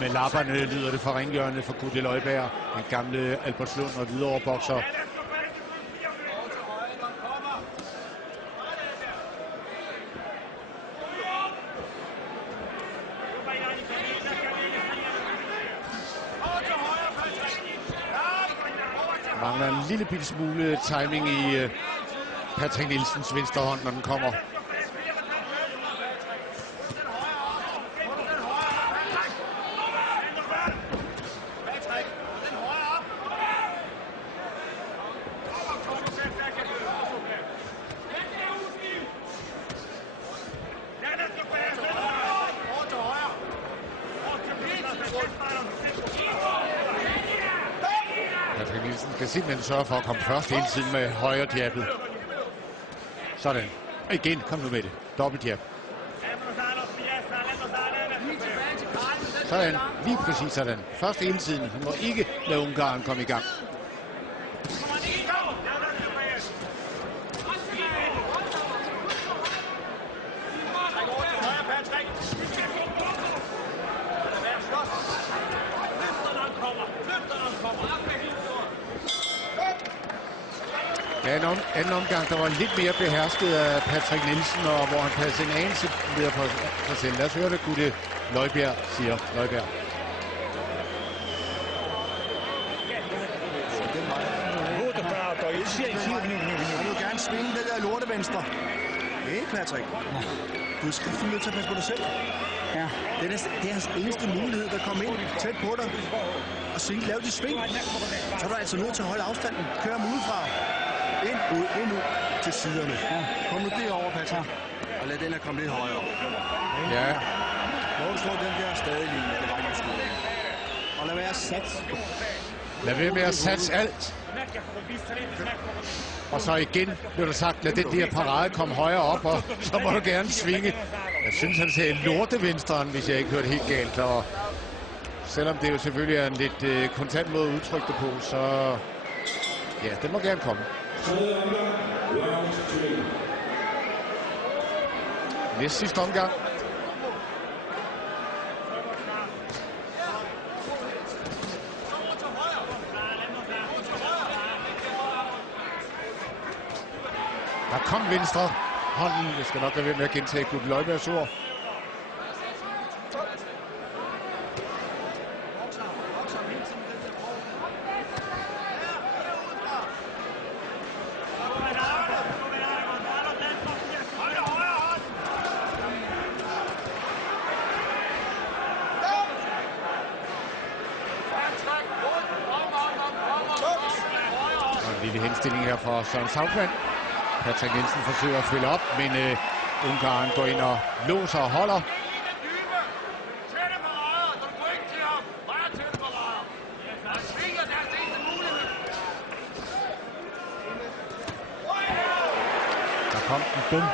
Med lapperne lyder det fra ringhjørnet for Gutte Løjberg, den gamle Albertslund og Hvidovre bokser. Mangler en lille bitte smule timing i Patrick Nielsens venstre hånd, når den kommer. Patrick Nielsen skal simpelthen sørge for at komme først hele tiden med højre jabbet. Sådan. Og igen, kom nu med det. Dobbelt jab. Sådan. Lige præcis sådan. Først hele tiden. Han må ikke lade Ungarn komme i gang. Ja, en anden omgang, der var lidt mere behersket af Patrick Nielsen, og hvor han passede en anelse videre på sig selv. Lad os høre det, Gutte Løjberg, siger Løjberg. Han vil gerne svinge det der lortevenstre. Hey, Patrick. Du skal finde nødt til at passe på dig selv. Ja. Det er hans eneste mulighed, der kommer ind tæt på dig. Og så lave de sving. Så er du altså nødt til at holde afstanden. Kør ham udefra. Ind, ud til siderne. Ja. Kom nu derover, Patrick. Ja. Og lad den her komme lidt højere. Ja. Hvor du slår den der stadig linje. Det var ikke skud. Og lad være sats. Lad være med at satse alt. Og så igen bliver der sagt, lad den der parade komme højere op, og så må du gerne svinge. Jeg synes, han sagde lortevenstren, hvis jeg ikke hørte helt galt. Og selvom det jo selvfølgelig er en lidt kontant måde at udtrykke det på, så ja, det må gerne komme. Næste sidste omgang. Der kom venstre hånden. Jeg skal nok lade være med at gentage Gutte Løjbergs ord. En lille henstilling her fra Søren Saugmann. Patrick Nielsen forsøger at følge op, men Ungarn går ind og låser og holder. Der kom en dum.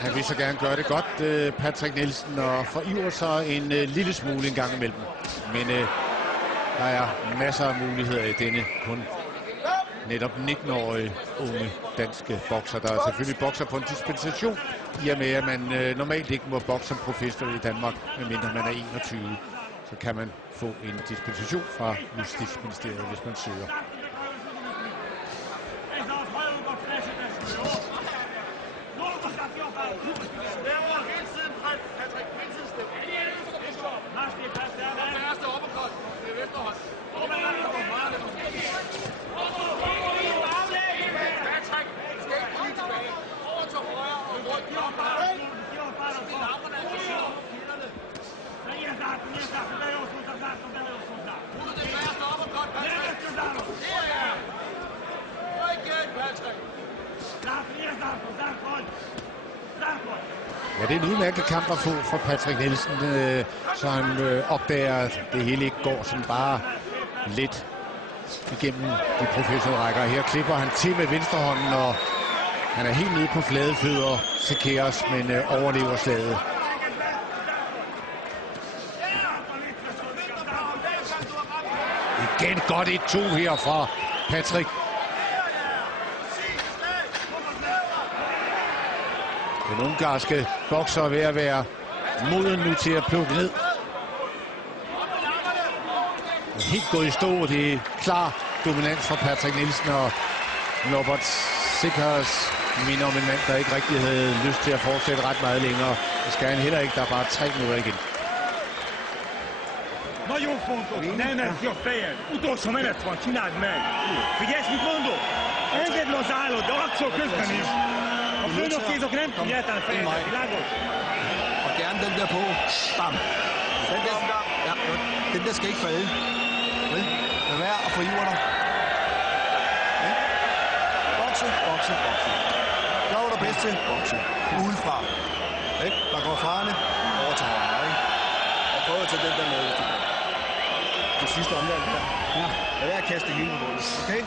Han vil så gerne gøre det godt, Patrick Nielsen, og forivrer sig en lille smule en gang imellem. Men der er masser af muligheder i denne kun netop 19-årige unge danske bokser. Der er selvfølgelig bokser på en dispensation, i og med at man normalt ikke må bokse som professionel i Danmark, medmindre man er 21. Så kan man få en dispensation fra Justitsministeriet, hvis man søger. Ja, det er en udmærket kamp at få for Patrick Nielsen, så han opdager, at det hele ikke går som bare lidt igennem de professionelle rækker. Her klipper han til med venstrehånden, og han er helt nede på flade fødder til Keres, men overlever slaget. Igen godt 1-2 her fra Patrick. Den ungarske bokser er ved at være moden nu til at plukke ned. Helt gået i stå. Det er klar dominans fra Patrick Nielsen, og Norbert Sickers minder om en mand, der ikke rigtig havde lyst til at fortsætte ret meget længere. Det skal han heller ikke. Der er bare 3 minutter igen. Nagyon fontos, nem eszi a fejed. Utolsó menet van, csináld meg. Figyelsz, mit mondok? Engedd le az állod, de akció közben is. A főnökkézok nem tudja eltállni a fejedet, világos? Og gerne den der på. Bam. Den der skal ikke falde. Vel? Lad være at forhive dig. Bokse, bokse, bokse. Gør du bedst til. Bokse. Udefra. Der går farne. Over til højre. Og prøv at tage den der med. Det sidste omgang der. Ja. Lad være at kaste det hele på gulvet. Okay?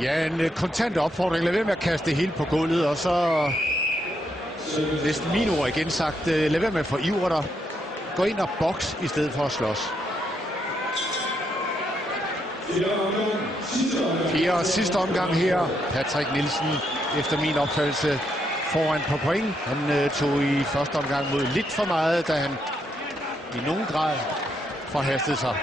Ja, en kontant opfordring. Lad være med at kaste det hele på gulvet, og så næsten mine ord igen sagt. Lad være med at forivre dig. Gå ind og boks i stedet for at slås. Fjerde og sidste omgang her. Patrick Nielsen, efter min opfattelse, foran på point. Han tog i første omgang mod lidt for meget, da han i nogen grad forhastede sig.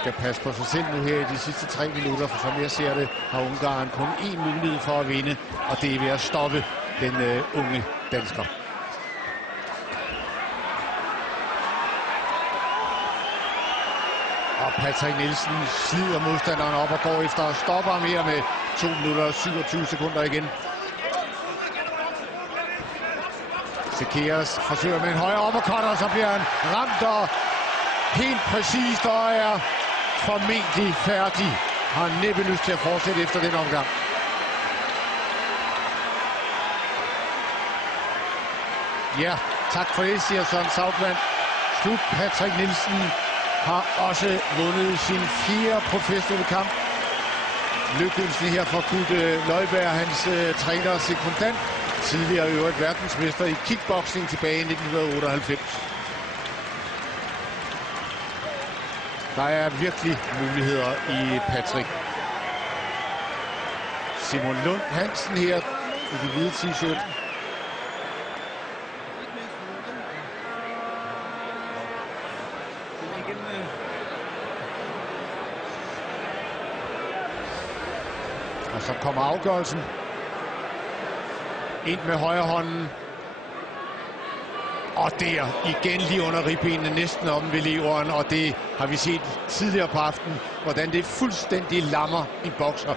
Skal passe på sig selv nu her i de sidste 3 minutter, for som jeg ser det, har Ungarn kun én mulighed for at vinde, og det er ved at stoppe den unge dansker. Og Patrick Nielsen slider modstanderen op og går efter og stopper ham her med 2 minutter og 27 sekunder igen. Sekeres forsøger med en højre uppercut, og så bliver han ramt og helt præcist og er formentlig færdig. Har næppe lyst til at fortsætte efter den omgang. Ja, tak for det, siger Søren Sautmann. Slut. Patrick Nielsen har også vundet sin 4. professionelle kamp. Lykkeønskning her for Kurt Løjberg, hans træner og sekundant. Tidligere øvrigt verdensmester i kickboxing tilbage i 1998. Der er virkelig muligheder i Patrick. Simon Lund Hansen her i det hvide t-shirt. Og så kommer afgørelsen. Ind med højre hånden. Og der igen lige under ribbenene, næsten om ved leveren. Og det har vi set tidligere på aftenen, hvordan det fuldstændig lammer en bokser.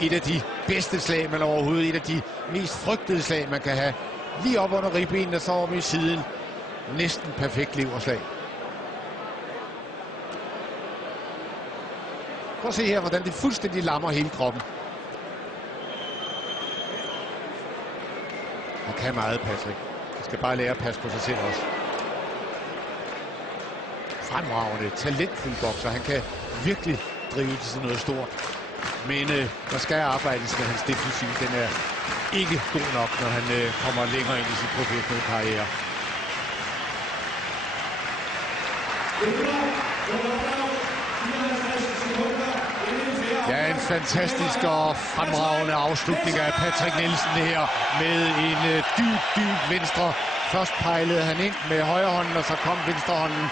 Et af de bedste slag, man overhovedet, et af de mest frygtede slag, man kan have. Lige op under ribbenene, og så om i siden. Næsten perfekt leverslag. Prøv at se her, hvordan det fuldstændig lammer hele kroppen. Han kan meget, Patrick. Han skal bare lære at passe på sig selv også. Fremragende, talentfuld bokser. Han kan virkelig drive til sådan noget stort. Men der skal arbejdes med hans defensiv. Den er ikke god nok, når han kommer længere ind i sin professionelle karriere. Ja, en fantastisk og fremragende afslutning af Patrick Nielsen her med en dyb venstre. Først pejlede han ind med højre hånden, og så kom venstre hånden